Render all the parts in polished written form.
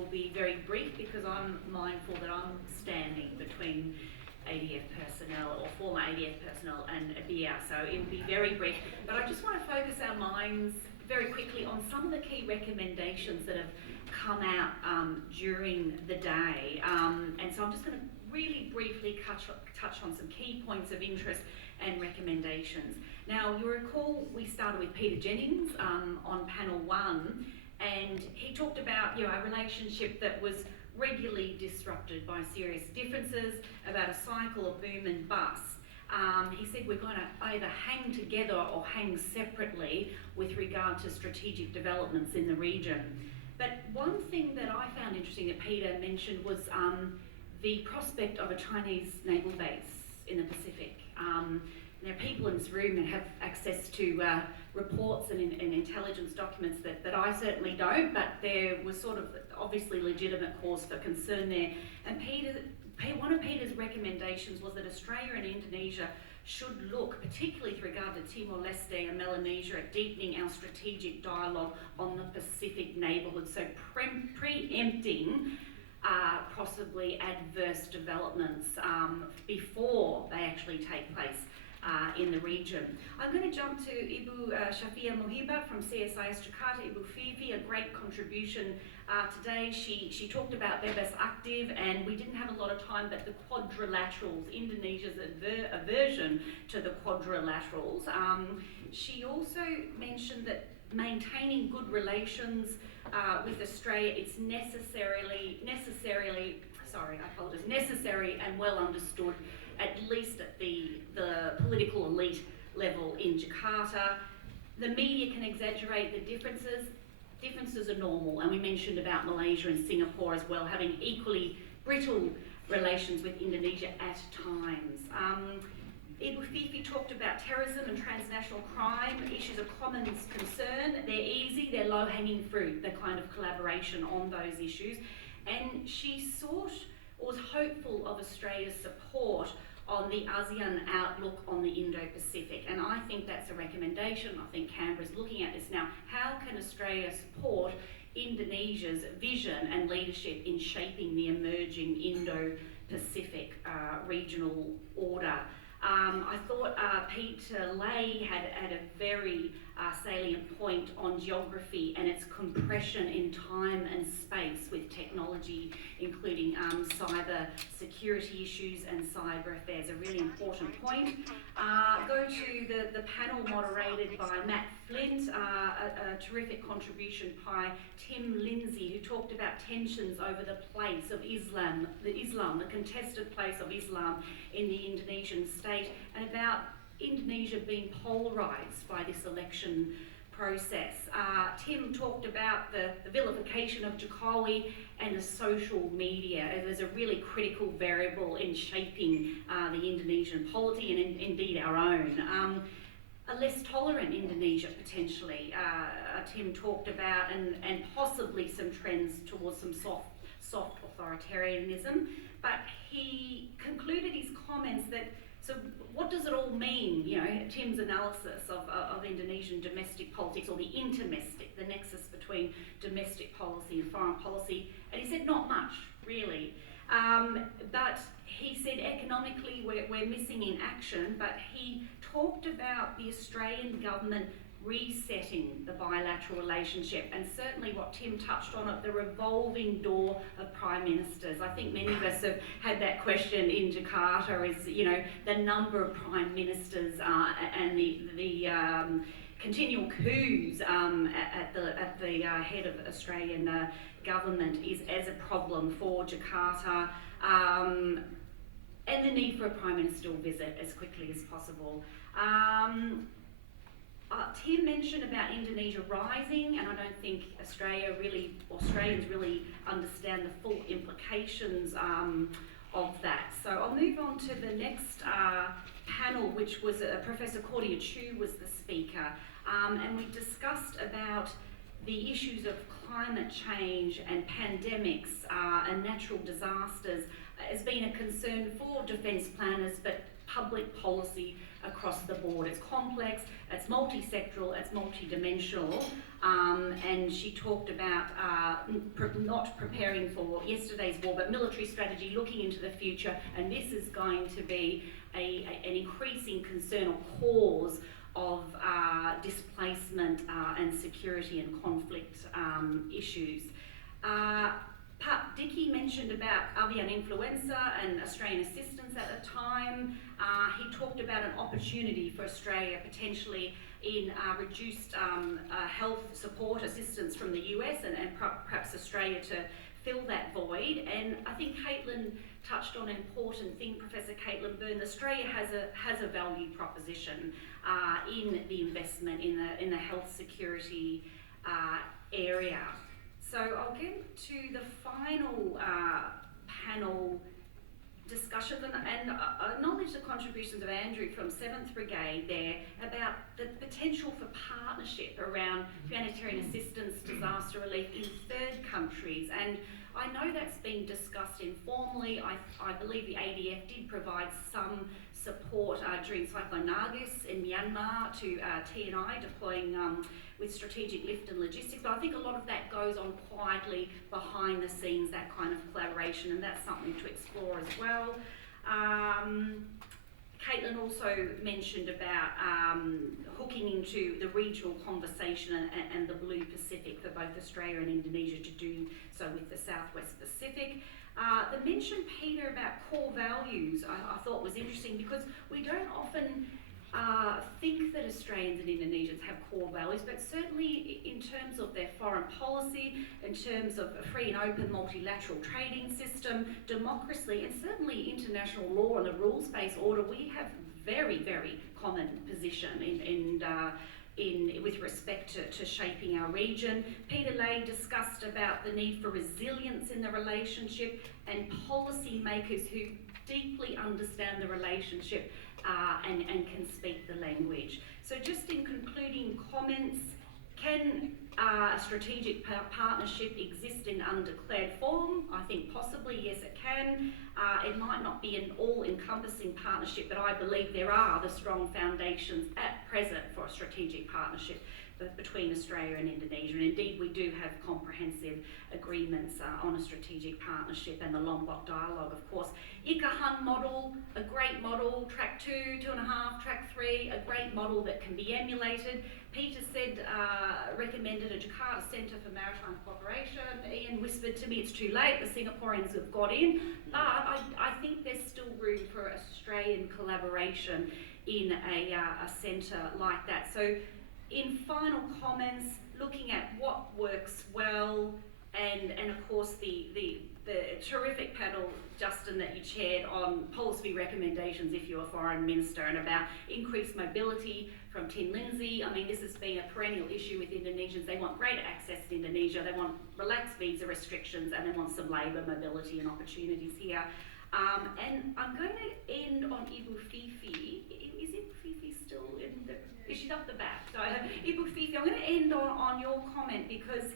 will be very brief because I'm mindful that I'm standing between ADF personnel or former ADF personnel and ABIA, so it will be very brief. But I just want to focus our minds very quickly on some of the key recommendations that have come out during the day. And so I'm just going to really briefly touch on some key points of interest and recommendations. Now, you'll recall we started with Peter Jennings on panel 1, and he talked about a relationship that was regularly disrupted by serious differences, about a cycle of boom and bust. He said we're going to either hang together or hang separately with regard to strategic developments in the region. But one thing that I found interesting that Peter mentioned was the prospect of a Chinese naval base in the Pacific. There are people in this room that have access to reports and intelligence documents that I certainly don't, but there was sort of obviously legitimate cause for concern there. And one of Peter's recommendations was that Australia and Indonesia should look, particularly with regard to Timor-Leste and Melanesia, at deepening our strategic dialogue on the Pacific neighbourhood, so preempting possibly adverse developments before they actually take place in the region. I'm going to jump to Ibu Shafia Muhiba from CSIS Jakarta. Ibu Fifi, a great contribution today. She talked about Bebas Active, and we didn't have a lot of time, but the quadrilaterals, Indonesia's aversion to the quadrilaterals. She also mentioned that maintaining good relations with Australia, it's necessary and well understood, at least at the political elite level in Jakarta. The media can exaggerate the differences. Differences are normal, and we mentioned about Malaysia and Singapore as well having equally brittle relations with Indonesia at times. Ibu Fifi talked about terrorism and transnational crime, issues of common concern. They're easy, they're low-hanging fruit, the kind of collaboration on those issues. And she was hopeful of Australia's support on the ASEAN outlook on the Indo-Pacific. And I think that's a recommendation. I think Canberra's looking at this now. How can Australia support Indonesia's vision and leadership in shaping the emerging Indo-Pacific regional order? I thought Peter Lay had a very salient point on geography and its compression in time and space with technology, including cyber security issues and cyber affairs. A really important point. Go to the panel moderated by Matt Flint, a terrific contribution by Tim Lindsay, who talked about tensions over the place of Islam, the contested place of Islam in the Indonesian state, and about Indonesia being polarised by this election process. Tim talked about the vilification of Jokowi and the social media as a really critical variable in shaping the Indonesian polity and indeed our own. A less tolerant Indonesia potentially, Tim talked about, and possibly some trends towards some soft authoritarianism, but he concluded his comments that, so what does it all mean, Tim's analysis of Indonesian domestic politics, or the intermestic, the nexus between domestic policy and foreign policy, and he said not much, really. But he said economically we're missing in action, but he talked about the Australian government resetting the bilateral relationship, and certainly what Tim touched on at the revolving door of prime ministers. I think many of us have had that question in Jakarta, is the number of prime ministers and the continual coups at the head of Australian government is as a problem for Jakarta, and the need for a prime ministerial visit as quickly as possible. Tim mentioned about Indonesia rising, and I don't think Australians really understand the full implications of that. So I'll move on to the next panel, which was Professor Claudia Chu was the speaker, and we discussed about the issues of climate change and pandemics and natural disasters as being a concern for defence planners, but public policy across the board. It's complex, it's multi-sectoral, it's multi-dimensional, and she talked about not preparing for yesterday's war, but military strategy, looking into the future, and this is going to be an increasing concern or cause of displacement and security and conflict issues. Dicky mentioned about avian influenza and Australian assistance at the time. He talked about an opportunity for Australia potentially in reduced health support assistance from the US and perhaps Australia to fill that void. And I think Caitlin touched on an important thing, Professor Caitlin Byrne. Australia has a value proposition in the investment in the health security area. So I'll get to the final panel discussions and acknowledge the contributions of Andrew from 7th Brigade there about the potential for partnership around humanitarian assistance, disaster relief in third countries. And I know that's been discussed informally. I believe the ADF did provide some support during Cyclone Nargis in Myanmar to TNI deploying with strategic lift and logistics, but I think a lot of that goes on quietly behind the scenes, that kind of collaboration, and that's something to explore as well. Caitlin also mentioned about hooking into the regional conversation and the Blue Pacific for both Australia and Indonesia to do so with the Southwest Pacific. The mention, Peter, about core values I thought was interesting because we don't often think that Australians and Indonesians have core values, but certainly in terms of their foreign policy, in terms of a free and open multilateral trading system, democracy, and certainly international law and the rules-based order, we have very, very common position with respect to shaping our region. Peter Lay discussed about the need for resilience in the relationship and policy makers who deeply understand the relationship and can speak the language. So just in concluding comments, can a strategic partnership exist in undeclared form? I think possibly, yes it can. It might not be an all-encompassing partnership, but I believe there are the strong foundations at present for a strategic partnership between Australia and Indonesia. And indeed, we do have comprehensive agreements on a strategic partnership and the Lombok Dialogue, of course. ICAHUN model, a great model. Track 2, 2.5, Track 3, a great model that can be emulated. Peter said, recommended a Jakarta Centre for Maritime Cooperation. Ian whispered to me it's too late, the Singaporeans have got in. But I think there's still room for Australian collaboration in a centre like that. So in final comments, looking at what works well, and of course the terrific panel, Justin, that you chaired on policy recommendations if you're a foreign minister, and about increased mobility from Tin Lindsay. I mean, this has been a perennial issue with Indonesians. They want greater access to Indonesia, they want relaxed visa restrictions, and they want some labour mobility and opportunities here. And I'm going to end on Ibu Fifi. Is Ibu Fifi still in the... She's up the back. So Ibu Fifi, I'm going to end on your comment because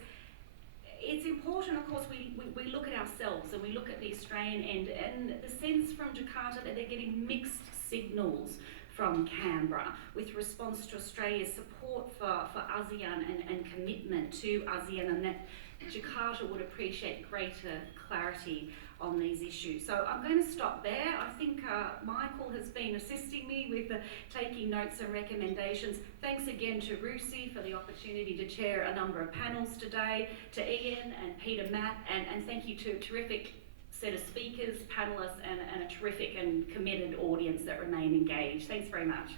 it's important, of course, we look at ourselves and we look at the Australian end, and the sense from Jakarta that they're getting mixed signals from Canberra with response to Australia's support for ASEAN and commitment to ASEAN, and that Jakarta would appreciate greater clarity on these issues. So I'm going to stop there. I think Michael has been assisting me with taking notes and recommendations. Thanks again to Rusi for the opportunity to chair a number of panels today, to Ian and Peter Matt, and thank you to a terrific set of speakers, panellists, and a terrific and committed audience that remain engaged. Thanks very much.